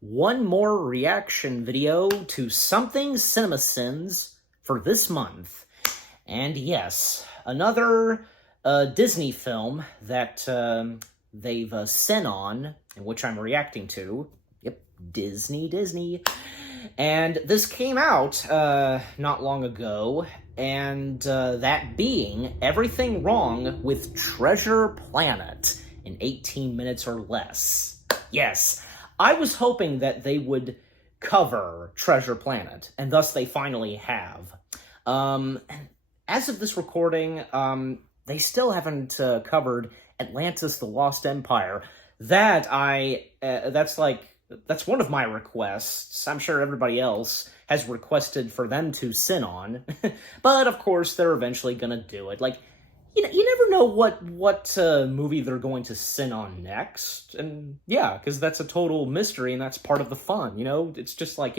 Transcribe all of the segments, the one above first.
one more reaction video to Something CinemaSins for this month. And yes, another Disney film that they've sin on, and which I'm reacting to. Yep, Disney. And this came out not long ago, and that being Everything Wrong with Treasure Planet in 18 minutes or less. Yes, I was hoping that they would cover Treasure Planet, and thus they finally have. As of this recording, they still haven't covered Atlantis: The Lost Empire. That's one of my requests. I'm sure everybody else has requested for them to sin on. But, of course, they're eventually gonna do it. Like, you never know what movie they're going to sin on next. And, yeah, because that's a total mystery, and that's part of the fun, you know? It's just like,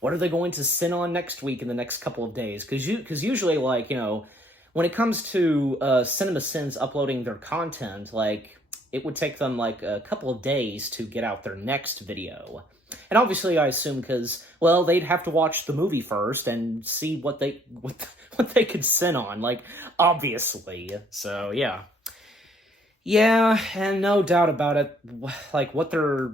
what are they going to sin on next week in the next couple of days? Because usually, like, when it comes to CinemaSins uploading their content, like, it would take them, like, a couple of days to get out their next video. And obviously, I assume because, well, they'd have to watch the movie first and see what they could sin on, like, obviously. So, yeah. Yeah, and no doubt about it, like, what they're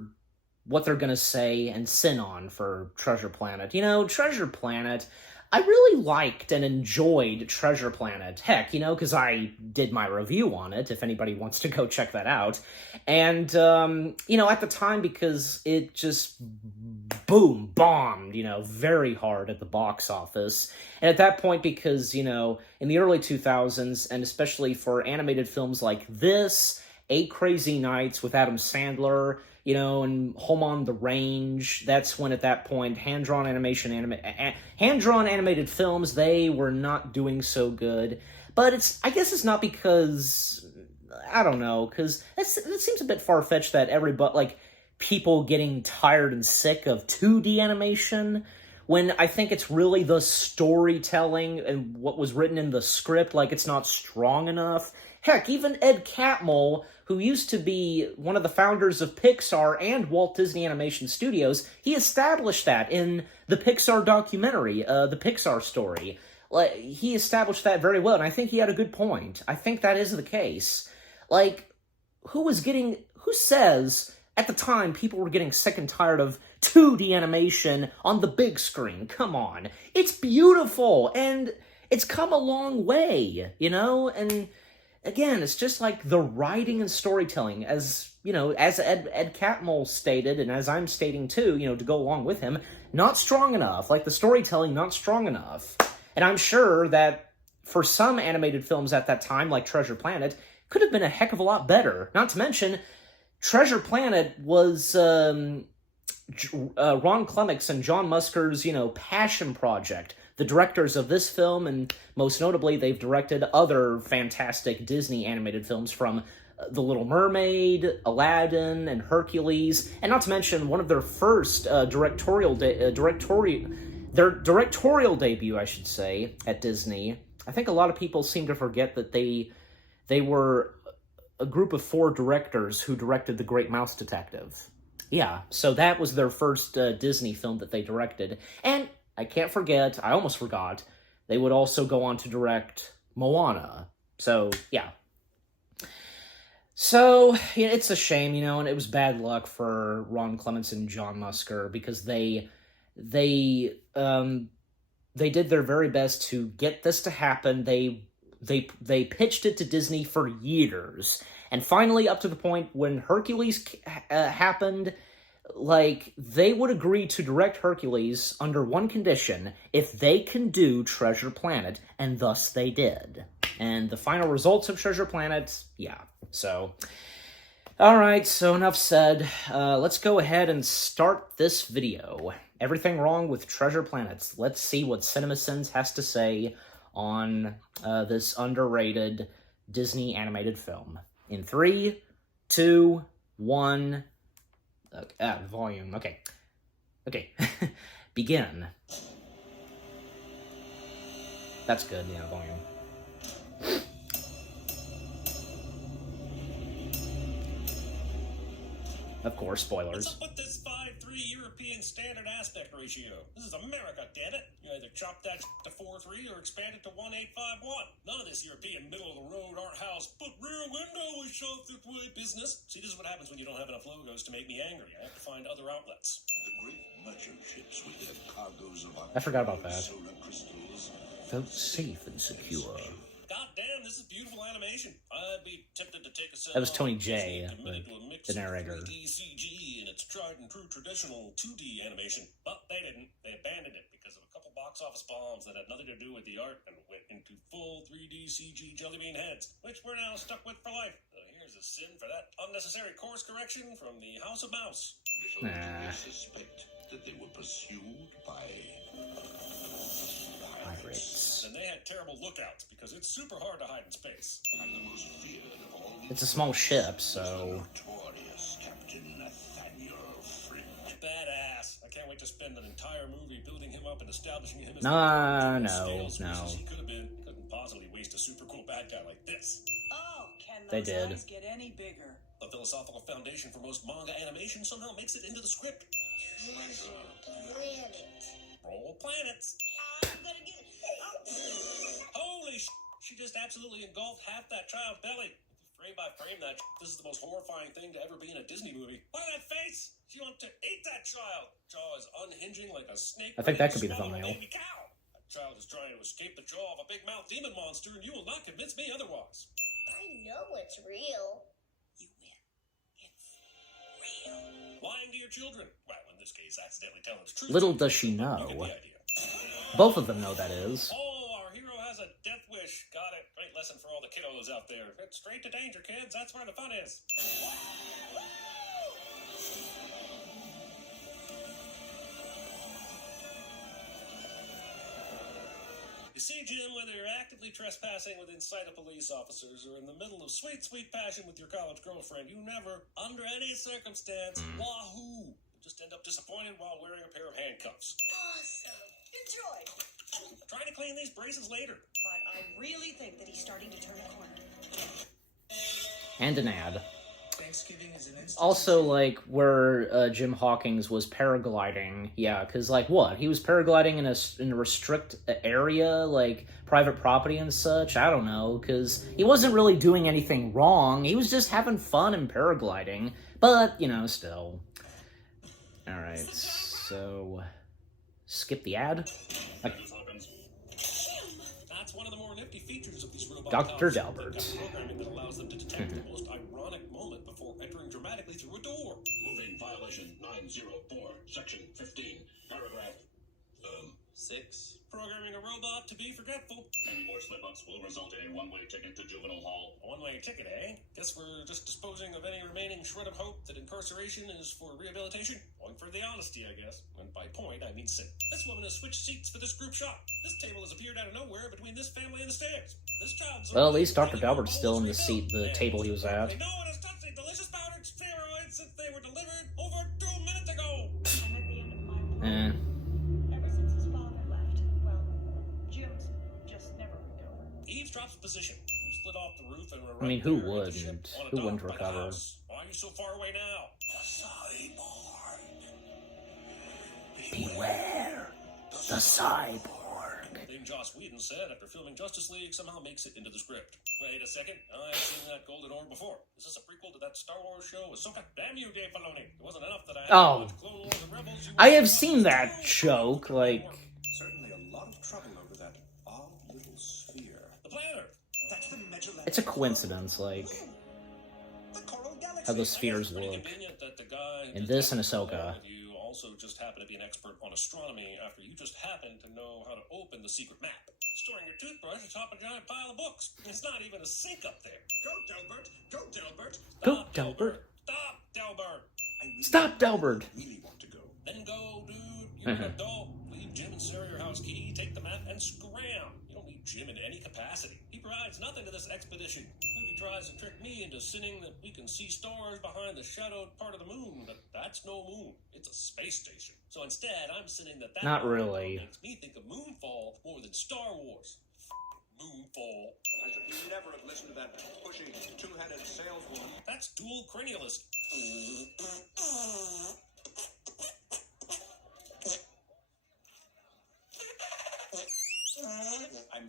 gonna say and sin on for Treasure Planet. Treasure Planet, I really liked and enjoyed Treasure Planet. Heck, because I did my review on it, if anybody wants to go check that out. And, at the time, because it just, boom, bombed, very hard at the box office. And at that point, because, in the early 2000s, and especially for animated films like this, Eight Crazy Nights with Adam Sandler, and Home on the Range, that's when at that point hand-drawn animated films, they were not doing so good. But I guess it's not because, I don't know, because it seems a bit far-fetched that people getting tired and sick of 2D animation, when I think it's really the storytelling and what was written in the script, like, it's not strong enough. Heck, even Ed Catmull, who used to be one of the founders of Pixar and Walt Disney Animation Studios, he established that in the Pixar documentary, The Pixar Story. He established that very well, and I think he had a good point. I think that is the case. Like, who says at the time people were getting sick and tired of 2D animation on the big screen? Come on. It's beautiful, and it's come a long way, and again, it's just like the writing and storytelling, as Ed Catmull stated, and as I'm stating too, to go along with him, not strong enough. Like, the storytelling, not strong enough. And I'm sure that for some animated films at that time, like Treasure Planet, could have been a heck of a lot better. Not to mention, Treasure Planet was Ron Clements and John Musker's, passion project. The directors of this film, and most notably, they've directed other fantastic Disney animated films from The Little Mermaid, Aladdin, and Hercules, and not to mention one of their first directorial debut, I should say, at Disney. I think a lot of people seem to forget that they were a group of 4 directors who directed The Great Mouse Detective. Yeah, so that was their first Disney film that they directed, and I can't forget, I almost forgot, they would also go on to direct Moana. So, yeah. So, it's a shame, and it was bad luck for Ron Clements and John Musker, because they did their very best to get this to happen. They pitched it to Disney for years. And finally, up to the point when Hercules happened, like, they would agree to direct Hercules under one condition: if they can do Treasure Planet, and thus they did. And the final results of Treasure Planet, yeah. So, alright, so enough said. Let's go ahead and start this video. Everything Wrong with Treasure Planet. Let's see what CinemaSins has to say on this underrated Disney animated film. In 3, 2, 1... volume, okay. Begin. That's good, yeah, volume. Of course, spoilers. What's up with this 5-3 aspect ratio. This is America, damn it. You either chop that to 4:3 or expand it to 1:8:5:1. None of this European middle-of-the-road art house, but rear window is shoved this way business. See, this is what happens when you don't have enough logos to make me angry. I have to find other outlets. The great merchant ships with their cargoes of I forgot about that. solar crystals Felt safe and secure. God damn, this is beautiful animation. I'd be tempted to take a set. That was Tony J, the narrator. 3D CG and its tried and true traditional 2D animation, but they didn't. They abandoned it because of a couple box office bombs that had nothing to do with the art and went into full 3D CG jellybean heads, which we're now stuck with for life. So here's a sin for that unnecessary course correction from the House of Mouse. Little did they suspect that they were pursued by Pirates. And they had terrible lookouts because it's super hard to hide in space. and the most feared of all the It's a small ship, so... notorious Captain Nathaniel Flint. Badass. I can't wait to spend an entire movie building him up and establishing him as Nah, the no, scale no. species he could have been. Couldn't possibly waste a super cool bad guy like this. Oh, can They those did. eyes get any bigger? The philosophical foundation for most manga animation somehow makes it into the script. Planet. Roll planets. I'm gonna get it. Holy sh! She just absolutely engulfed half that child's belly. Frame by frame, that this is the most horrifying thing to ever be in a Disney movie. Look at that face! She wants to eat that child! Jaw is unhinging like a snake. I think that could be the ready to swallow a thumbnail. baby cow. That child is trying to escape the jaw of a big mouth demon monster, and you will not convince me otherwise. I know it's real. You win. It's real. Lying to your children. Well, in this case, accidentally telling the truth. Little does she You know. get the idea. Both of them know that is. Oh, our hero has a death wish. Got it. Great lesson for all the kiddos out there. It's straight to danger, kids. That's where the fun is. You see, Jim, whether you're actively trespassing within sight of police officers or in the middle of sweet, sweet passion with your college girlfriend, you never, under any circumstance, wahoo, just end up disappointed while wearing a pair of handcuffs. Awesome. Enjoy. Trying to clean these braces later. But I really think that he's starting to turn a corner. And an ad. Thanksgiving is an instant. Also, like, where Jim Hawkins was paragliding. Yeah, because, like, what? He was paragliding in a restrict area, like, private property and such? I don't know, because he wasn't really doing anything wrong. He was just having fun and paragliding. But, you know, still. Alright, so... skip the ad? That's one of the more nifty features of these robot Dr. cops. Dalbert. They've got programming that allows them to detect the most ironic moment before entering dramatically through a door. Moving violation 904, section 15, paragraph 6. Programming a robot to be forgetful. Any more slip-ups will result in a one-way ticket to juvenile hall. A one-way ticket, eh? Guess we're just disposing of any remaining shred of hope that incarceration is for rehabilitation. Going for the honesty, I guess. And by point, I mean sin. This woman has switched seats for this group shot. This table has appeared out of nowhere between this family and the stairs. This child's... Well, at least Dr. Dalbert's still in the seat, the table he was at. No one has touched the delicious powdered spheroids since they were delivered over 2 minutes ago. I'm at the end of my rope. Eh. Ever since his father left, well, Jim's just never recovered. Eve drops position. Slid off the roof and we're I mean, right who there in the ship wouldn't? on a Who dock wouldn't by the recover? house. Why are you so far away now? Beware the cyborg. Thing Joss Whedon said after filming Justice League somehow makes it into the script. Wait a second, I've seen that golden orb before. Is this a prequel to that Star Wars show? Ahsoka? Damn you, Dave Filoni. It wasn't enough that I had Oh. to watch Clone Wars and Rebels. You I have watched seen that joke, like... Certainly a lot of trouble over that odd little sphere. The planet. That's the Magellan. It's a coincidence, like, The coral galaxy. how those spheres Pretty look. convenient that the guy who In did this that and Ahsoka. with you also just happen to be an expert on astronomy after you just happen to know how to open the secret map. Storing your toothbrush atop a giant pile of books. It's not even a sink up there. Go, Delbert! Go, Delbert! Go, Stop, Delbert. Stop, Delbert! I really, Stop, Delbert. really want to go. Then go, dude. You're an adult. Leave Jim and Sarah your house key, take the map, and scram. You don't need Jim in any capacity. He provides nothing to this expedition. He tries to trick me into sinning that we can see stars behind the shadowed part of the moon, but that's no moon. It's a space station. So instead, I'm sinning that Not really. makes me think of Moonfall more than Star Wars. Moonfall. I should never have listened to that pushy, two-headed saleswoman. That's dual cranialist.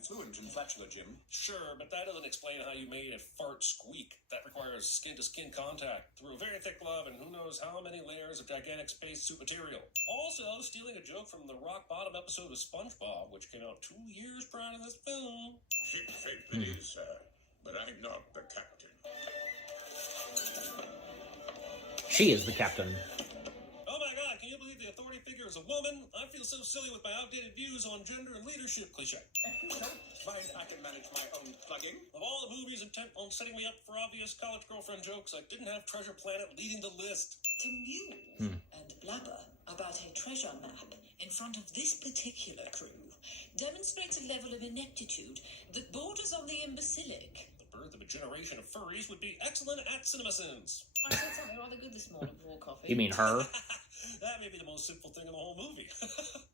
fluent in flatula, Jim. Sure, but that doesn't explain how you made a fart squeak. That requires skin-to-skin contact through a very thick glove and who knows how many layers of gigantic spacesuit material. Also, stealing a joke from the Rock Bottom episode of SpongeBob, which came out 2 years prior to this film. It is, sir, but I'm not the captain. She is the captain. Oh my god, can you believe the authority figure is a woman? I feel so silly with my outdated views on gender and leadership cliche. Mind, I can manage my own plugging. Of all the movies intent on setting me up for obvious college girlfriend jokes, I didn't have Treasure Planet leading the list. To mew and blabber about a treasure map in front of this particular crew demonstrates a level of ineptitude that borders on the imbecilic. The birth of a generation of furries would be excellent at CinemaSins. I said something rather good this morning before coffee. You mean her? That may be the most simple thing in the whole movie.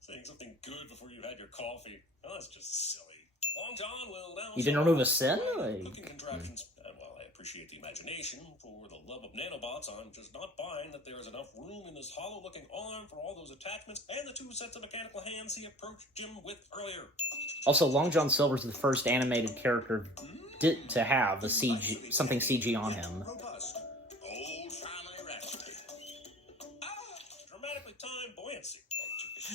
Saying something good before you've had your coffee. Oh, that's just silly. Long John will now... You didn't remove a sin? Cooking contraptions. And while I appreciate the imagination, for the love of nanobots, I'm just not buying that there is enough room in this hollow-looking arm for all those attachments and the 2 sets of mechanical hands he approached Jim with earlier. Also, Long John Silver's the first animated character to have a CG, something CG on him. Robust. Old family recipe. Dramatically timed buoyancy.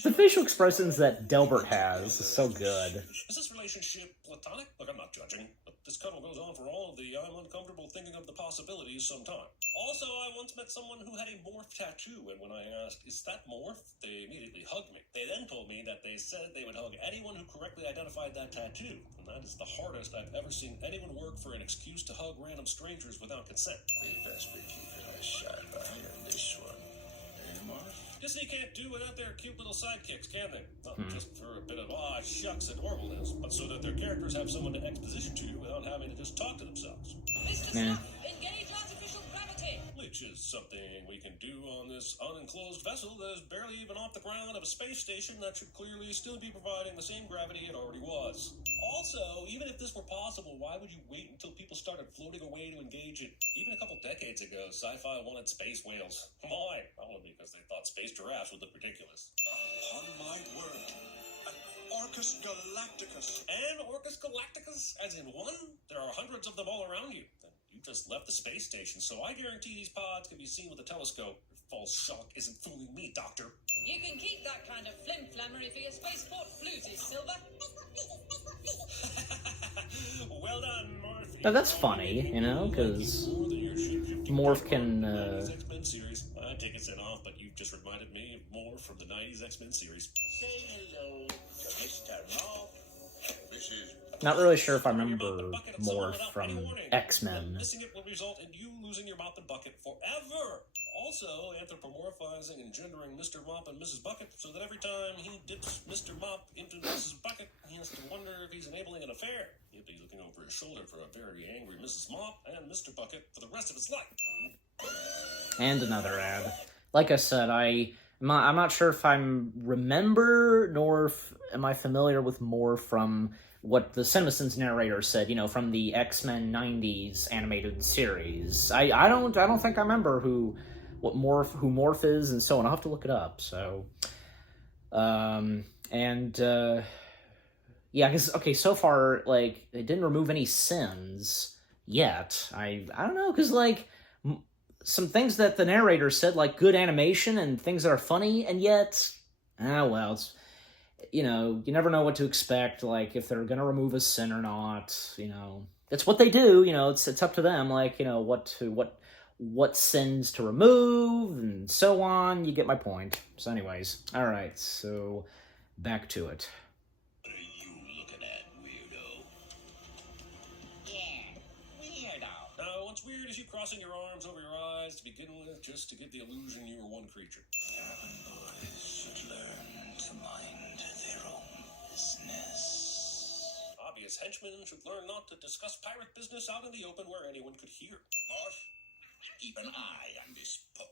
The facial expressions that Delbert has is so good. Is this relationship platonic? Look, I'm not judging, but this cuddle goes on for all of the I'm uncomfortable thinking of the possibilities sometime. Also, I once met someone who had a morph tattoo, and when I asked, is that morph? They immediately hugged me. They then told me that they said they would hug anyone who correctly identified that tattoo, and that is the hardest I've ever seen anyone work for an excuse to hug random strangers without consent. We best be keeping our sci-fi on this one. Anymore? Disney can't do without their cute little sidekicks, can they? Not just for a bit of shucks adorableness, but so that their characters have someone to exposition to without having to just talk to themselves. Mr. Yeah. Snuff, engage artificial gravity. Which is something we can do on this unenclosed vessel that is barely even off the ground of a space station that should clearly still be providing the same gravity it already was. Also, even if this were possible, why would you wait until people started floating away to engage it? Even a couple decades ago, sci-fi wanted space whales. Why? Probably because they thought space giraffes would look ridiculous. Upon my word. An Orcus Galacticus. And Orcus Galacticus, as in one? There are hundreds of them all around you. You just left the space station, so I guarantee these pods can be seen with a telescope. Your false shock isn't fooling me, Doctor. You can keep that kind of flim-flammery for your spaceport floozies, Silver. Well done, Morph. But that's funny, you know, because Morph can, X-Men series. I take a set off, but you've just reminded me of Morph from the 90s X-Men series. Say hello to Mr. Mob. This is Not really sure if I remember Morph from X-Men. Missing it will result in you losing your mop and bucket forever. Also, anthropomorphizing and gendering Mr. Mop and Mrs. Bucket, so that every time he dips Mr. Mop into Mrs. Bucket, he has to wonder if he's enabling an affair. He'll be looking over his shoulder for a very angry Mrs. Mop and Mr. Bucket for the rest of his life. And another ad. Like I said, I'm not sure if I'm remember, nor if, am I familiar with more from what the CinemaSins narrator said, you know, from the X-Men 90s animated series. I don't think I remember who Morph is and so on. I'll have to look it up. So, yeah, because, okay, so far, like, they didn't remove any sins yet. I don't know, because, like, some things that the narrator said, like good animation and things that are funny, and yet, well, it's, you know, you never know what to expect, like, if they're gonna remove a sin or not, you know. It's what they do, you know, it's up to them, like, you know, what sins to remove, and so on. You get my point. So anyways, alright, so back to it. what are you looking at, weirdo? Yeah, weirdo. Now, what's weird is you crossing your arms over your eyes to begin with, just to give the illusion you were one creature. Cabin boys should learn to mind their own business. Obvious henchmen should learn not to discuss pirate business out in the open where anyone could hear. Morph, keep an eye on this pup.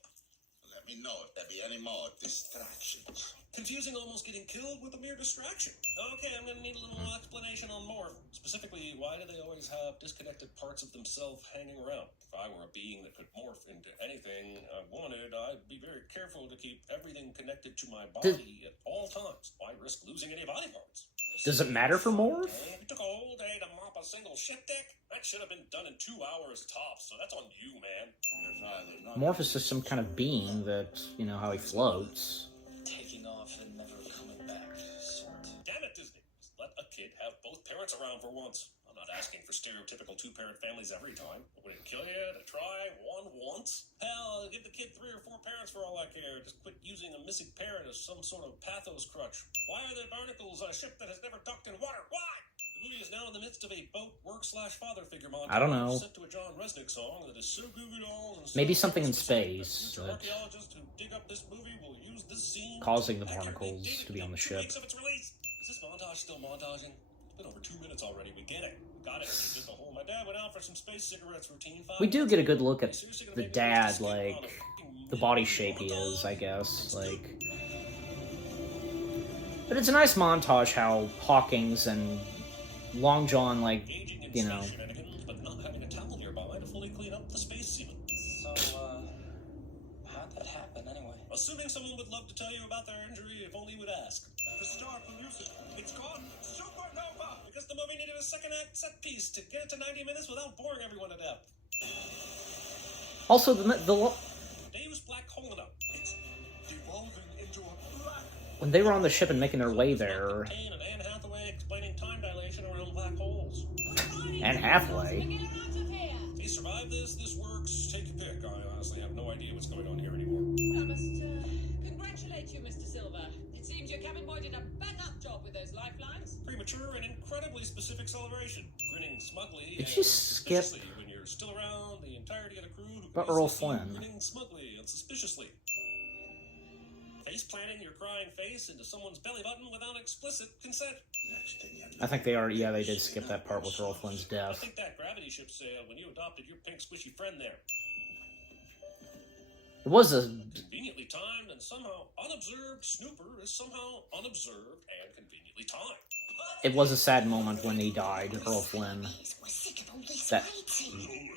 Let me know if there be any more distractions. Confusing almost getting killed with a mere distraction. Okay, I'm gonna need a little explanation on Morph. Specifically, why do they always have disconnected parts of themselves hanging around? If I were a being that could morph into anything I wanted, I'd be very careful to keep everything connected to my body at all times. Why risk losing any body parts? Does it matter for Morph? It took a whole day to mop a single ship deck? That should have been done in 2 hours tops, so that's on you, man. Your father, not Morph is just some kind of being that, you know, how he floats. Taking off and never coming back, sort. Damn it, Disney. Just let a kid have both parents around for once. I'm not asking for stereotypical 2-parent families every time. Would it kill you to try one once? Hell, give the kid 3 or 4 parents for all I care. Just quit using a missing parent as some sort of pathos crutch. Why are there barnacles on a ship that has never docked in water? Why? The movie is now in the midst of a boat work/father figure montage. I don't know. Set to a John Resnick song that is so Goo Goo Dolls and so Maybe something in specific that space future that- archaeologists who dig up this movie will use this scene Causing the accurately barnacles dated to be on the within 2 ship. weeks of its release. Is this montage still montaging? It's been over 2 minutes already. We get it. Got it. We did the whole my dad went out for some space cigarettes routine. We do get a good look at the dad, like, the body shape he is, I guess, like... But it's a nice montage how Hawkins and Long John, like, you know... But not having a towel nearby to fully clean up the space semen. So, how'd that happen anyway? Assuming someone would love to tell you about their injury if only you would ask. The star producer. It's gone. Supernova. Because the movie needed a second act set piece to get it to 90 minutes without boring everyone to death. Also, Dave's black hole enough. It's devolving into a black. when they were on the ship and making their way there... Kane and Anne Hathaway explaining time dilation around black holes. And halfway. If you survive this works. Take your pick. I honestly have no idea what's going on here anymore. I must congratulate you, Mr. Silver. It seems your cabin boy did a bang-up job with those lifelines. Premature and incredibly specific celebration. Grinning smugly. Did and you skip- suspiciously when you're still around the entirety of the crew who But can Earl easily see you Flynn. grinning smugly and suspiciously. Face planting your crying face into someone's belly button without explicit consent. next thing you know. I think they already, yeah, they did skip that part with Earl Flynn's I death. think that gravity ship sailed when you adopted your pink squishy friend there. It was a... Conveniently timed and somehow unobserved. Snooper is somehow unobserved and conveniently timed. It was a sad moment when he died, Earl Flynn. That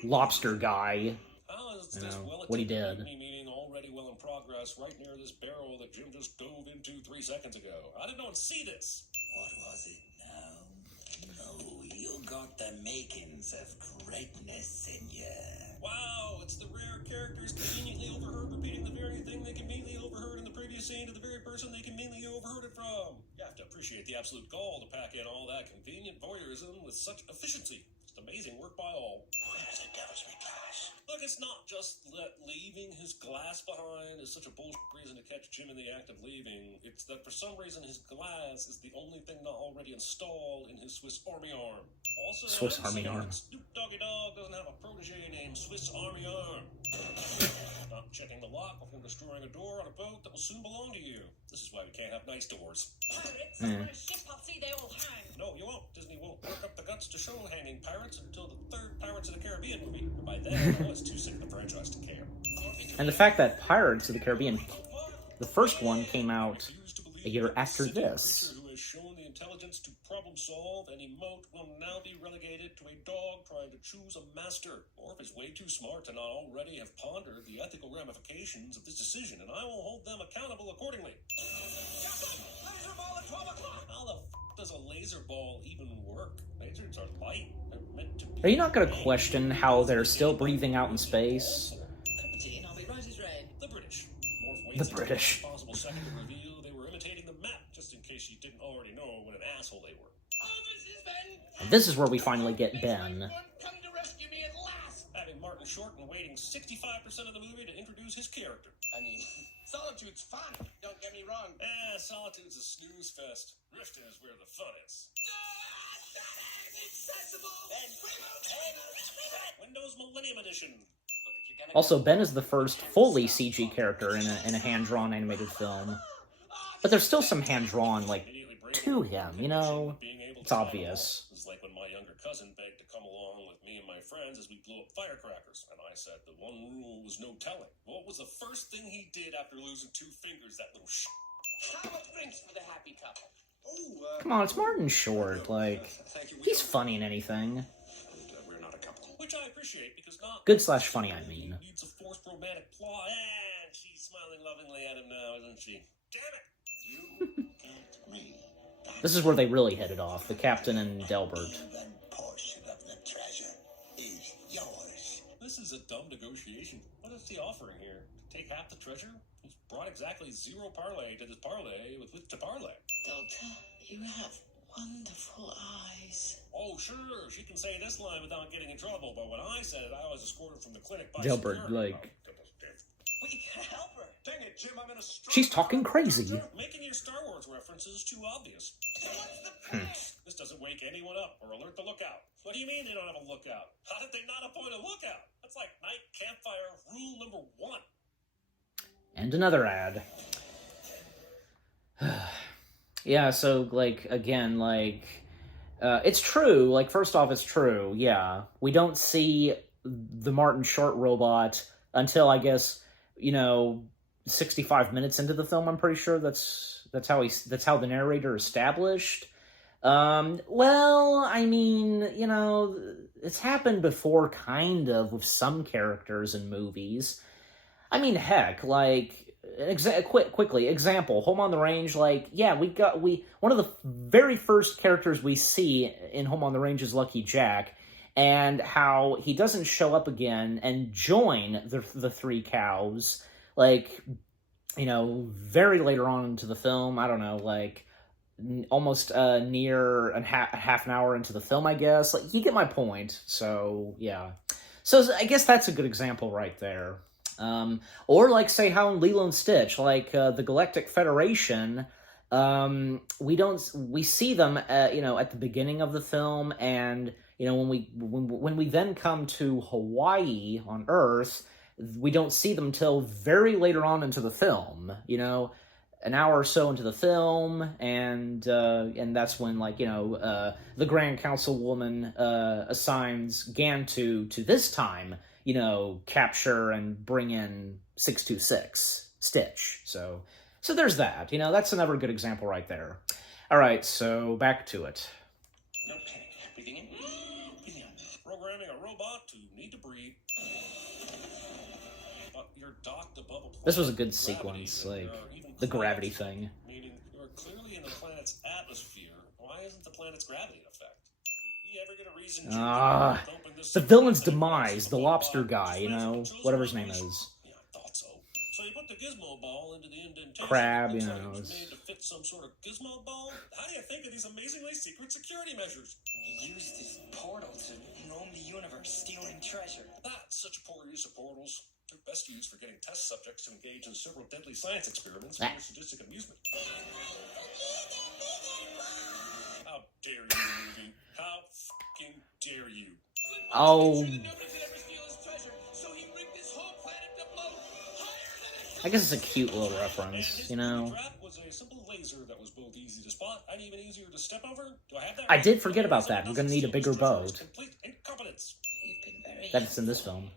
lobster guy. How is You this know, what he did. meeting already well in progress right near this barrel that Jim just dove into 3 seconds ago? How did no one see this? What was it now? No, you got the makings of greatness in you. Wow, it's the rare characters conveniently overheard repeating the very thing they conveniently overheard in the previous scene to the very person they conveniently overheard it from. You have to appreciate the absolute gall to pack in all that convenient voyeurism with such efficiency. Just amazing work by all. Where's the devil's glass? Look, it's not just that leaving his glass behind is such a bullshit reason to catch Jim in the act of leaving. It's that for some reason his glass is the only thing not already installed in his Swiss Army arm. Also, Swiss I'm Army saying arm. Snoop Doggy Dogg doesn't have a protege named Swiss Army Arm. Not checking the lock before destroying a door on a boat that will soon belong to you. This is why we can't have nice doors. Pirates, Hmm. on a ship, I'll see they all hang. No, you won't. Disney won't work up the guts to show hanging pirates until the 3rd Pirates of the Caribbean movie. And by then, I was too sick of the franchise to care. And the fact that Pirates of the Caribbean, the first one, came out a year after this. Who has shown the intelligence to problem solve and emote will now be relegated to a dog trying to choose a master. Morph is way too smart to not already have pondered the ethical ramifications of this decision, and I will hold them accountable accordingly. Laser ball at 12 o'clock. How the does a laser ball even work? Lasers are light. They're meant to be. Are you not going to question how they're still breathing out in space? Cup of tea and I'll be right as rain. The British. Morph The waits British. until the possible second to reveal they were imitating the map, just in case you didn't already know what an asshole they were. And this is where we finally get Ben. Come to rescue me at last. Having Martin short and waiting 65% of the movie to introduce his character. I mean, solitude's fun. Don't get me wrong. Solitude's a snooze fest. Rift is where the fun is. Windows Millennium Edition. Also, Ben is the first fully CG character in a hand-drawn animated film. But there's still some hand-drawn, like, to him, you know? It's obvious. It's like when my younger cousin begged to come along with me and my friends as we blew up firecrackers, and I said the one rule was no telling. What was the first thing he did after losing 2 fingers, that little sh**? How about drinks for the happy couple? Oh, Come on, it's Martin Short, like, thank you. he's funny in anything. We're not a couple. Which I appreciate, because not... Good/funny, I mean. Needs a forced romantic plot, and she's smiling lovingly at him now, isn't she? Damn it! You and me. That This is where they really hit it off, the captain and Delbert. Even portion of the treasure is yours. This is a dumb negotiation. What is he offering here? Take half the treasure? He's brought exactly 0 parlay to this parlay with which to parlay. Doctor, you have wonderful eyes. Oh, sure, she can say this line without getting in trouble, but when I said it, I was escorted from the clinic by Delbert, security. like... We can't help her. Dang it, Jim, I'm in a stroke. She's talking crazy. Making your Star Wars references too obvious. So what's the plan? This doesn't wake anyone up or alert the lookout. What do you mean they don't have a lookout? How did they not appoint a lookout? That's like night campfire rule number 1. And another ad. Yeah, so, like, again, like... it's true. Like, first off, it's true. Yeah. We don't see the Martin Short robot until, I guess, 65 minutes into the film. I'm pretty sure that's how the narrator established. Well, I mean, it's happened before, kind of, with some characters in movies. I mean, heck, like... quickly, example, Home on the Range, like, yeah, one of the very first characters we see in Home on the Range is Lucky Jack, and how he doesn't show up again and join the 3 cows, like, very later on into the film. I don't know, like, almost near half an hour into the film, I guess. Like, you get my point, so, yeah. So, I guess that's a good example right there. Or like, say, how in Lilo and Stitch, like, the Galactic Federation, we see them, at the beginning of the film, and, when we then come to Hawaii on Earth, we don't see them till very later on into the film, an hour or so into the film, and that's when, like, the Grand Councilwoman, assigns Gantu to this time, capture and bring in 626, Stitch. So there's that. That's another good example right there. All right, so back to it. No panic. Breathing in. Breathing out. Programming a robot to need to breathe. But you're docked above a This was a good gravity, sequence, and like, there are even the clouds, gravity thing. Meaning you're clearly in the planet's atmosphere. Why isn't the planet's gravity in effect? You ever get a reason to open this The villain's demise, the lobster guy, whatever his name is. Yeah, I thought so. So you put the gizmo ball into the indentation. Crab, Looks like it was it's- made to fit some sort of gizmo ball. How do you think of these amazingly secret security measures? He used his portal to roam the universe, stealing treasure. That's such a poor use of portals. They're best used for getting test subjects to engage in several deadly science experiments for your sadistic amusement. How dare you, movie? How fucking dare you? Oh, I guess it's a cute little reference, Trap was a simple laser that was both easy to spot and even easier to step over. Do I have that? I right? did forget about that. We're gonna need a bigger boat. Complete incompetence. You've been very That's in this film.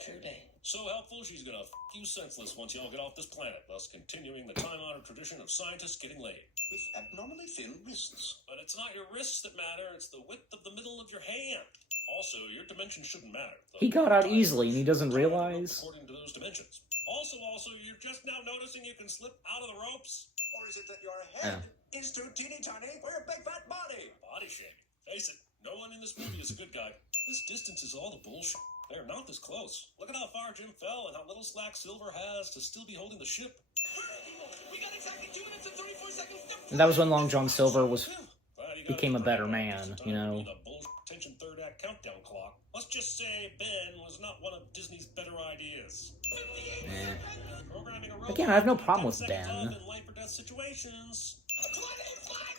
truly. So helpful, she's gonna you senseless once y'all get off this planet, thus continuing the time-honored tradition of scientists getting laid. With abnormally thin wrists. But it's not your wrists that matter, it's the width of the middle of your hand. Also, your dimensions shouldn't matter. He got out easily and he doesn't realize. According to those dimensions. Also, you're just now noticing you can slip out of the ropes? Or is it that your head is too teeny tiny for your big fat body? Body shake. Face it, no one in this movie is a good guy. This distance is all the bullshit. They're not this close. Look at how far Jim fell and how little slack Silver has to still be holding the ship. We got exactly 2 minutes and 34 seconds to And that was when Long John Silver Glad you got became a it. better man, It's a time to the bullshit tension third act countdown clock. Let's just say Ben was not one of Disney's better ideas. Eh. Programming a Again, I have no problem 10 with seconds Ben. off in life or death situations. 25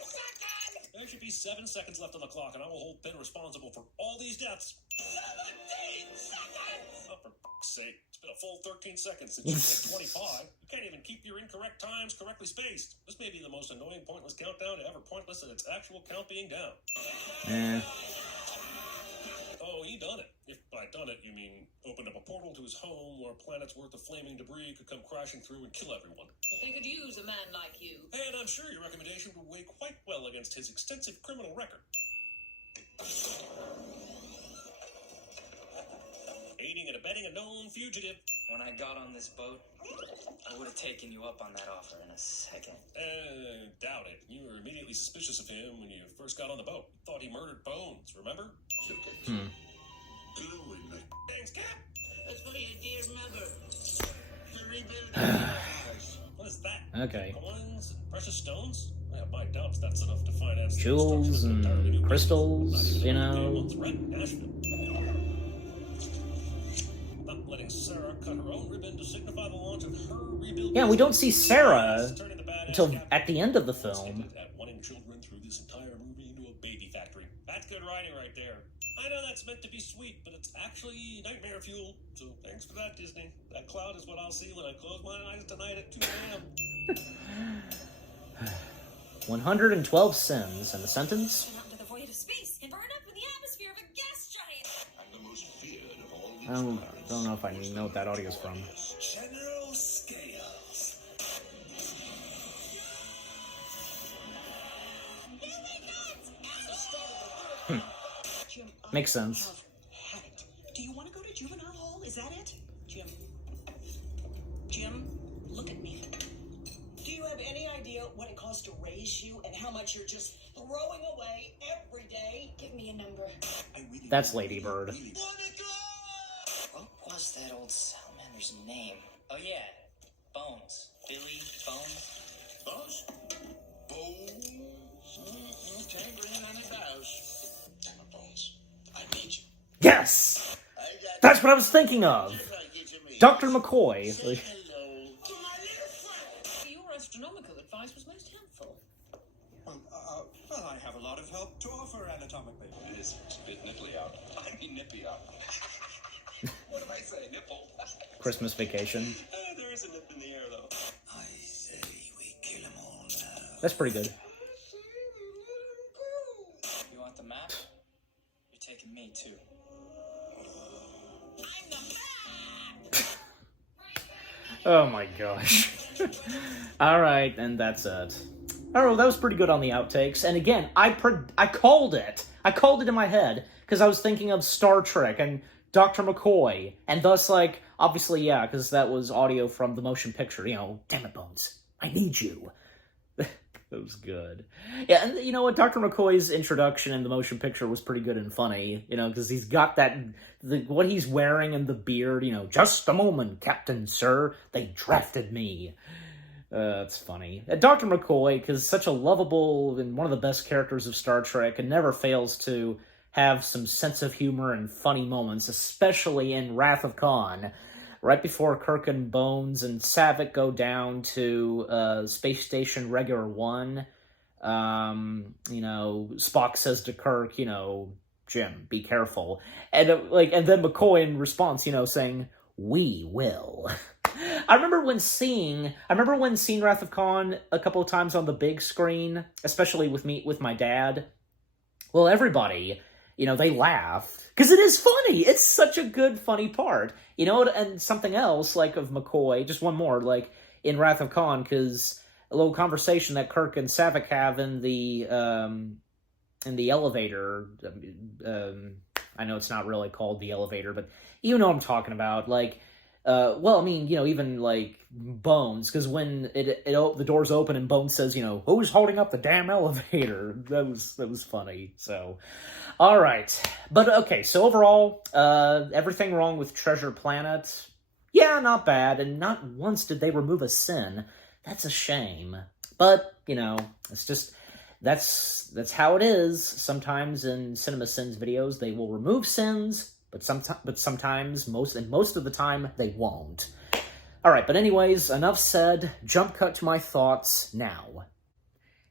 seconds! There should be 7 seconds left on the clock, and I will hold Ben responsible for all these deaths. 17 seconds! Oh, for fuck's sake. It's been a full 13 seconds since you hit 25. You can't even keep your incorrect times correctly spaced. This may be the most annoying pointless countdown ever, pointless in its actual count being down. Eh. Oh, he done it. If by done it, you mean opened up a portal to his home where planets worth of flaming debris could come crashing through and kill everyone. They could use a man like you. And I'm sure your recommendation would weigh quite well against his extensive criminal record. Aiding and abetting a known fugitive. When I got on this boat, I would have taken you up on that offer in a second. Doubt it. You were immediately suspicious of him when you first got on the boat. Thought he murdered Bones, remember? Glue in the Thanks, Cap. That's for your dear mother. To rebuild the house. What is that? Okay. Coins and precious stones? I have my doubts that's enough to finance the Jewels construction of an entirely new and crystals, business. Not you even enough to pay know. one's rent in Nashville. Not letting Sarah cut her own ribbon to signify the launch of her rebuild. Yeah, we don't see Sarah Turning the badass until captain. at the end of the film. Skipper at wanting children through this entire movie into a baby factory. That's good writing right there. I know that's meant to be sweet, but it's actually nightmare fuel. So thanks for that, Disney. That cloud is what I'll see when I close my eyes tonight at 2 a.m. 112 sins, and the sentence? Out into the void of space and burn up in the atmosphere of a gas giant. And the most feared of all these I don't know if I know what that audio is from. General Scales. Jim, I Makes sense. have had it. Do you want to go to juvenile hall? Is that it? Jim, look at me. Do you have any idea what it costs to raise you and how much you're just throwing away every day? Give me a number. That's Lady Bird. What was that old salamander's name? Oh yeah, Bones. Billy Bones? Bones? Bones? Tangerine on his house. Damn it, Bones. I need you. Yes! I got That's what I was thinking of! just like you to me. Dr. McCoy. Say Like, hello to my little friend. Your astronomical advice was most helpful. Well, I have a lot of help to offer anatomically. It is a bit nipply out. I mean nippy out. What did I say? Nipple? Christmas Vacation. There is a nip in the air, though. I say we kill them all now. That's pretty good. You want the map? You're taking me, too. Oh my gosh. Alright, and that's it. Oh, that was pretty good on the outtakes. And again, I called it. I called it in my head, because I was thinking of Star Trek and Dr. McCoy. And thus, like, obviously, yeah, because that was audio from the motion picture. You know, damn it, Bones. I need you. That was good. Yeah, and you know what? Dr. McCoy's introduction in the motion picture was pretty good and funny, you know, because he's got that, what he's wearing and the beard, you know, just a moment, Captain Sir, they drafted me. It's funny. Dr. McCoy, because such a lovable and one of the best characters of Star Trek, and never fails to have some sense of humor and funny moments, especially in Wrath of Khan. Right before Kirk and Bones and Savick go down to Space Station Regular 1, you know, Spock says to Kirk, you know, Jim, be careful. And and then McCoy in response, you know, saying, we will. I remember when seeing Wrath of Khan a couple of times on the big screen, especially with my dad. Well, everybody, you know, they laughed. Because it is funny. It's such a good, funny part. You know, and something else, like, of McCoy, just one more, like, in Wrath of Khan, because a little conversation that Kirk and Savick have in the elevator. I know it's not really called the elevator, but you know what I'm talking about. Like, well, I mean, you know, even, like, Bones, because when the doors open and Bones says, you know, who's holding up the damn elevator? That was funny, so... Alright, but okay, so overall, everything wrong with Treasure Planet? Yeah, not bad, and not once did they remove a sin. That's a shame. But, you know, it's just... That's how it is. Sometimes in CinemaSins videos, they will remove sins, but sometimes, most of the time, they won't. Alright, but anyways, enough said. Jump cut to my thoughts now.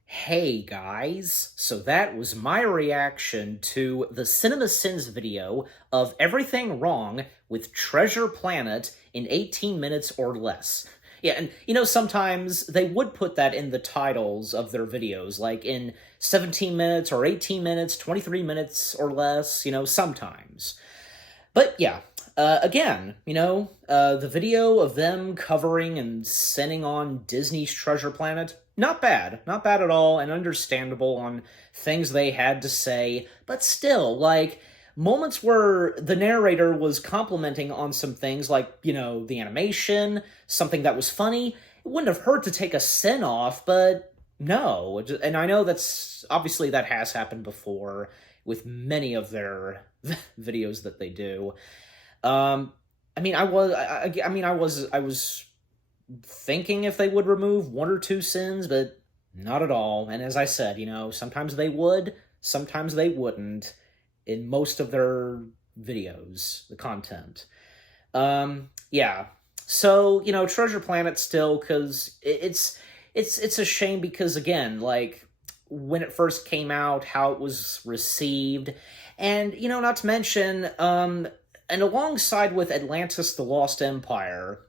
Hey guys, so that was my reaction to the CinemaSins video of everything wrong with Treasure Planet in 18 minutes or less. Yeah, and you know, sometimes they would put that in the titles of their videos, like in 17 minutes or 18 minutes, 23 minutes or less, you know, sometimes. But yeah, again, you know, the video of them covering and sending on Disney's Treasure Planet, not bad at all, and understandable on things they had to say, but still, like, moments where the narrator was complimenting on some things, like, you know, the animation, something that was funny, it wouldn't have hurt to take a sin off, but No, and I know that's obviously that has happened before with many of their videos that they do. I mean, I was thinking if they would remove one or two sins, but not at all. And as I said, sometimes they would, sometimes they wouldn't in most of their videos, the content. Yeah. So, Treasure Planet still, because it's a shame because, again, like, when it first came out, how it was received, and, not to mention, and alongside with Atlantis the Lost Empire,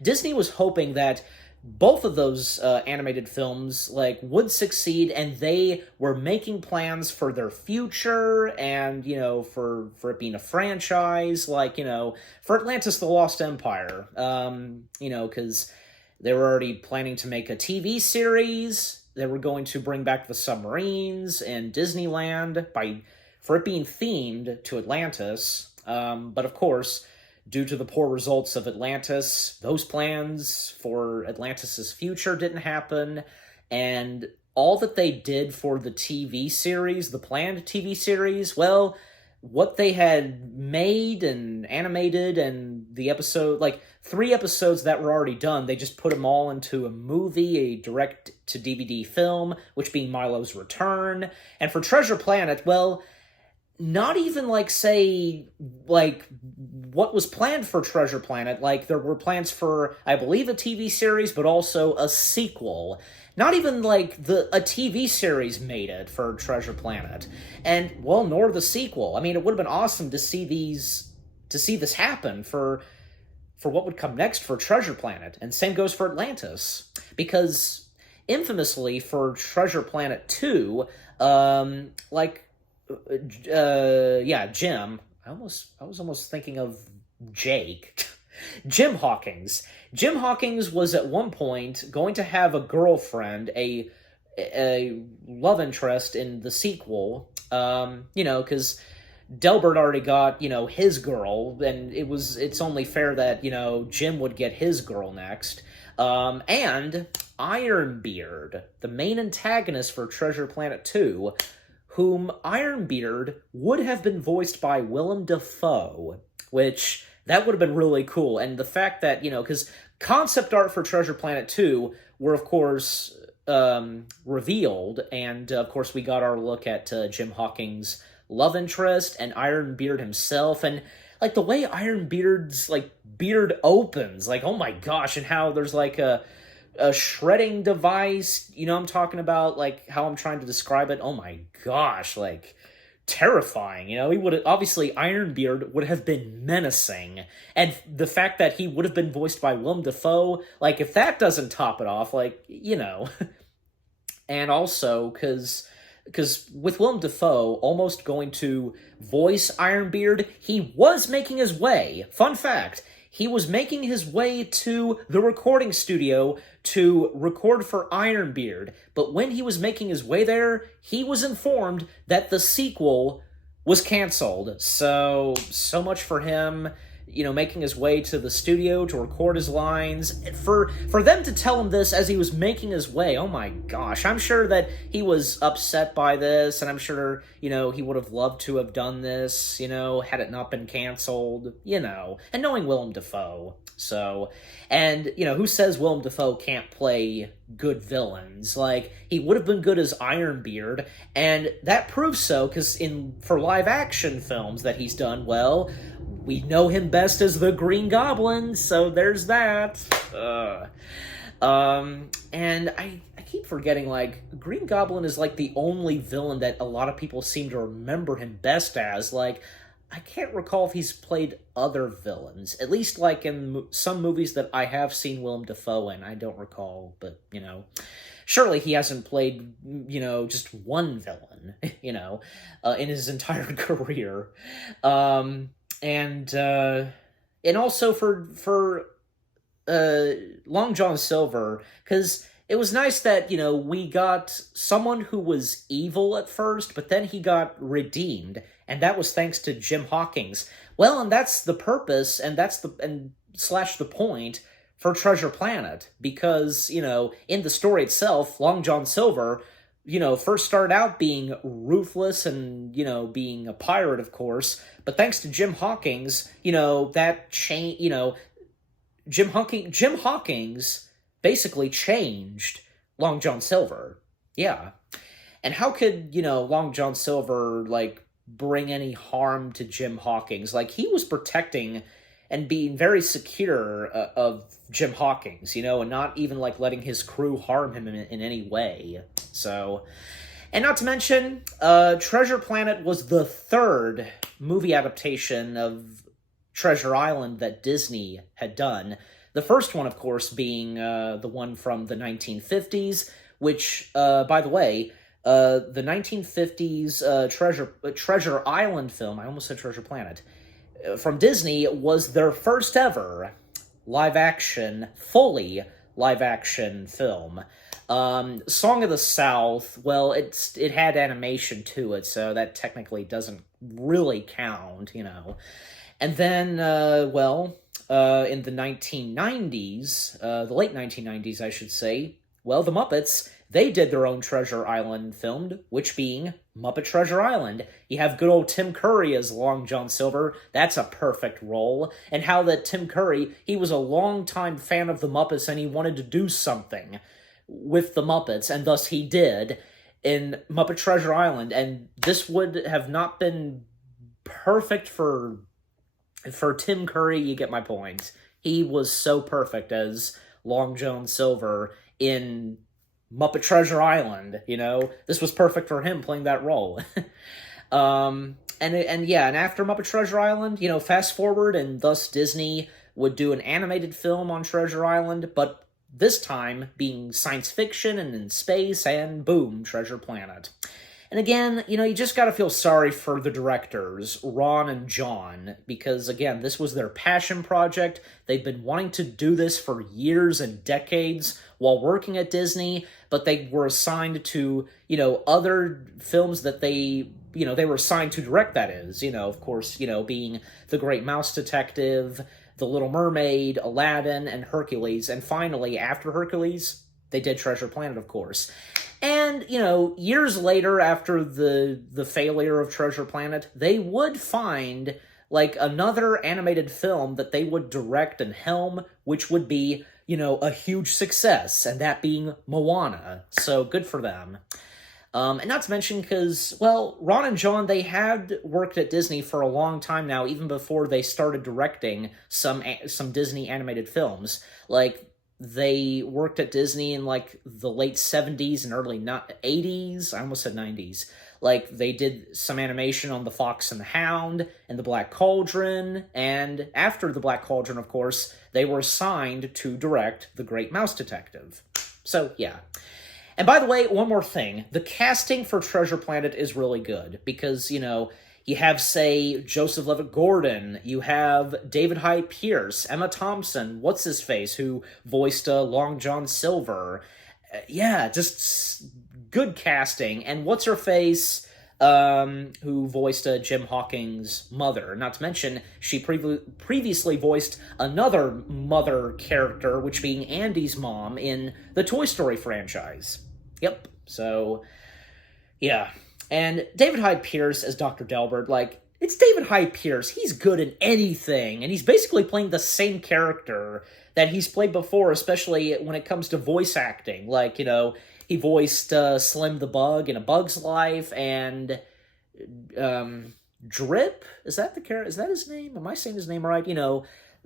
Disney was hoping that both of those animated films like would succeed, and they were making plans for their future, and for it being a franchise, like for Atlantis the Lost Empire, because they were already planning to make a TV series. They were going to bring back the submarines and Disneyland for it being themed to Atlantis. But of course, due to the poor results of Atlantis, those plans for Atlantis' future didn't happen, and all that they did for the TV series, the planned TV series, well, what they had made and animated and the episode, like 3 episodes that were already done, they just put them all into a movie, a direct-to-DVD film, which being Milo's Return. And for Treasure Planet, well, not even, like, say, like, what was planned for Treasure Planet. Like, there were plans for, I believe, a TV series, but also a sequel. Not even, like, a TV series made it for Treasure Planet. And, well, nor the sequel. I mean, it would have been awesome to see this happen for what would come next for Treasure Planet. And same goes for Atlantis. Because, infamously, for Treasure Planet 2, Jim. I was almost thinking of Jake. Jim Hawkins. Jim Hawkins was at one point going to have a girlfriend, a love interest in the sequel. Because Delbert already got, his girl, and it's only fair that, Jim would get his girl next. And Ironbeard, the main antagonist for Treasure Planet 2, whom Ironbeard would have been voiced by Willem Dafoe, which that would have been really cool. And the fact that, because concept art for Treasure Planet 2 were, of course, revealed, and, of course, we got our look at Jim Hawkins' love interest and Ironbeard himself, and, like, the way Ironbeard's, like, beard opens, like, oh my gosh, and how there's, like, a shredding device, I'm talking about, like, how I'm trying to describe it. Oh my gosh, like, terrifying, he would have, obviously, Ironbeard would have been menacing, and the fact that he would have been voiced by Willem Dafoe, like, if that doesn't top it off, like, and also, because with Willem Dafoe almost going to voice Ironbeard, he was making his way, fun fact, he was making his way to the recording studio to record for Ironbeard, but when he was making his way there, he was informed that the sequel was canceled. So much for him, making his way to the studio to record his lines. For them to tell him this as he was making his way, oh my gosh, I'm sure that he was upset by this, and I'm sure, he would have loved to have done this, had it not been canceled, and knowing Willem Dafoe. So, and, who says Willem Dafoe can't play good villains? Like, he would have been good as Ironbeard, and that proves so, because for live-action films that he's done, well, we know him best as the Green Goblin, so there's that. And I keep forgetting, like, Green Goblin is, like, the only villain that a lot of people seem to remember him best as. Like, I can't recall if he's played other villains. At least, like, in some movies that I have seen Willem Dafoe in. I don't recall, but, surely he hasn't played, just one villain, in his entire career. And also for Long John Silver, because it was nice that, we got someone who was evil at first, but then he got redeemed, and that was thanks to Jim Hawkins. Well, and that's the purpose, and that's the point for Treasure Planet because, you know, in the story itself, Long John Silver, you know, first started out being ruthless and, you know, being a pirate, of course, but thanks to Jim Hawkins, you know, that change, you know, Jim Hawkins basically changed Long John Silver. Yeah. And how could, you know, Long John Silver, like, bring any harm to Jim Hawkins? Like, he was protecting and being very secure of Jim Hawkins, you know, and not even, like, letting his crew harm him in any way. So, and not to mention, Treasure Planet was the third movie adaptation of Treasure Island that Disney had done. The first one, of course, being the one from the 1950s, which, by the way, the 1950s Treasure Island film, I almost said Treasure Planet, from Disney was their first ever fully live-action film. Song of the South, well, it had animation to it, so that technically doesn't really count, you know. And then, in the 1990s, the late 1990s, I should say, well, the Muppets, they did their own Treasure Island film, which being Muppet Treasure Island. You have good old Tim Curry as Long John Silver. That's a perfect role. And how that Tim Curry, he was a longtime fan of the Muppets and he wanted to do something with the Muppets, and thus he did in Muppet Treasure Island. And this would have not been perfect for Tim Curry, you get my point. He was so perfect as Long John Silver in Muppet Treasure Island, you know? This was perfect for him playing that role. And after Muppet Treasure Island, you know, fast forward, and thus Disney would do an animated film on Treasure Island, but this time being science fiction and in space, and boom, Treasure Planet. And again, you know, you just gotta feel sorry for the directors, Ron and John, because again, this was their passion project. They've been wanting to do this for years and decades while working at Disney, but they were assigned to, you know, other films that they were assigned to direct, that is, you know, of course, you know, being The Great Mouse Detective, The Little Mermaid, Aladdin, and Hercules, and finally, after Hercules, they did Treasure Planet, of course. And, you know, years later, after the failure of Treasure Planet, they would find, like, another animated film that they would direct and helm, which would be, you know, a huge success, and that being Moana. So, good for them. And not to mention, because, well, Ron and John, they had worked at Disney for a long time now, even before they started directing some Disney animated films. Like, they worked at Disney in, like, the late 70s and early 80s. I almost said 90s. Like, they did some animation on The Fox and the Hound and The Black Cauldron, and after The Black Cauldron, of course, they were assigned to direct The Great Mouse Detective. So, yeah. And by the way, one more thing. The casting for Treasure Planet is really good, because, you know, you have, say, Joseph Levitt-Gordon, you have David Hyde Pierce, Emma Thompson, what's-his-face, who voiced Long John Silver. Yeah, just good casting. And what's-her-face, who voiced Jim Hawkins' mother. Not to mention, she previously voiced another mother character, which being Andy's mom, in the Toy Story franchise. Yep, so, yeah. And David Hyde Pierce as Dr. Delbert, like, it's David Hyde Pierce. He's good in anything, and he's basically playing the same character that he's played before, especially when it comes to voice acting. Like, you know, he voiced Slim the Bug in A Bug's Life, and Drip? Is that his name? Am I saying his name right? You know,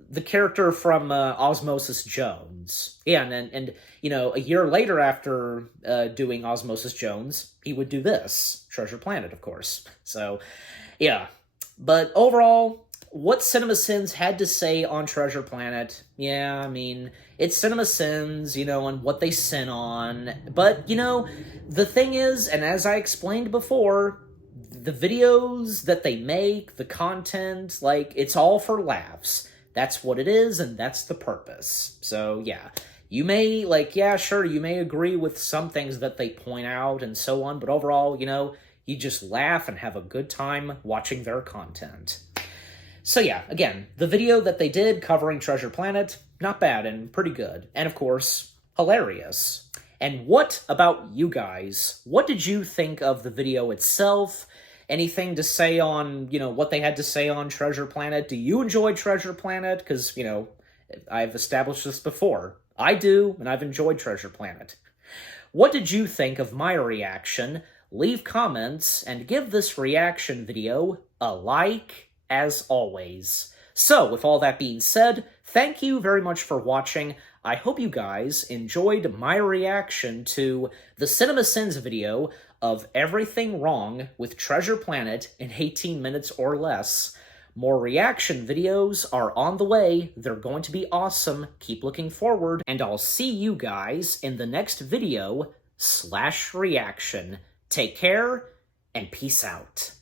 the character from Osmosis Jones. Yeah, and you know, a year later after doing Osmosis Jones, he would do this, Treasure Planet, of course. So, yeah. But overall, what CinemaSins had to say on Treasure Planet, yeah, I mean, it's CinemaSins, you know, and what they sin on. But, you know, the thing is, and as I explained before, the videos that they make, the content, like, it's all for laughs. That's what it is, and that's the purpose. So, yeah. You may, like, yeah, sure, you may agree with some things that they point out and so on, but overall, you know, you just laugh and have a good time watching their content. So, yeah, again, the video that they did covering Treasure Planet, not bad and pretty good. And of course, hilarious. And what about you guys? What did you think of the video itself? Anything to say on, what they had to say on Treasure Planet? Do you enjoy Treasure Planet? Because, I've established this before. I do, and I've enjoyed Treasure Planet. What did you think of my reaction? Leave comments, and give this reaction video a like, as always. So, with all that being said, thank you very much for watching. I hope you guys enjoyed my reaction to the CinemaSins video of everything wrong with Treasure Planet in 18 minutes or less. More reaction videos are on the way. They're going to be awesome. Keep looking forward, and I'll see you guys in the next video /reaction. Take care, and peace out.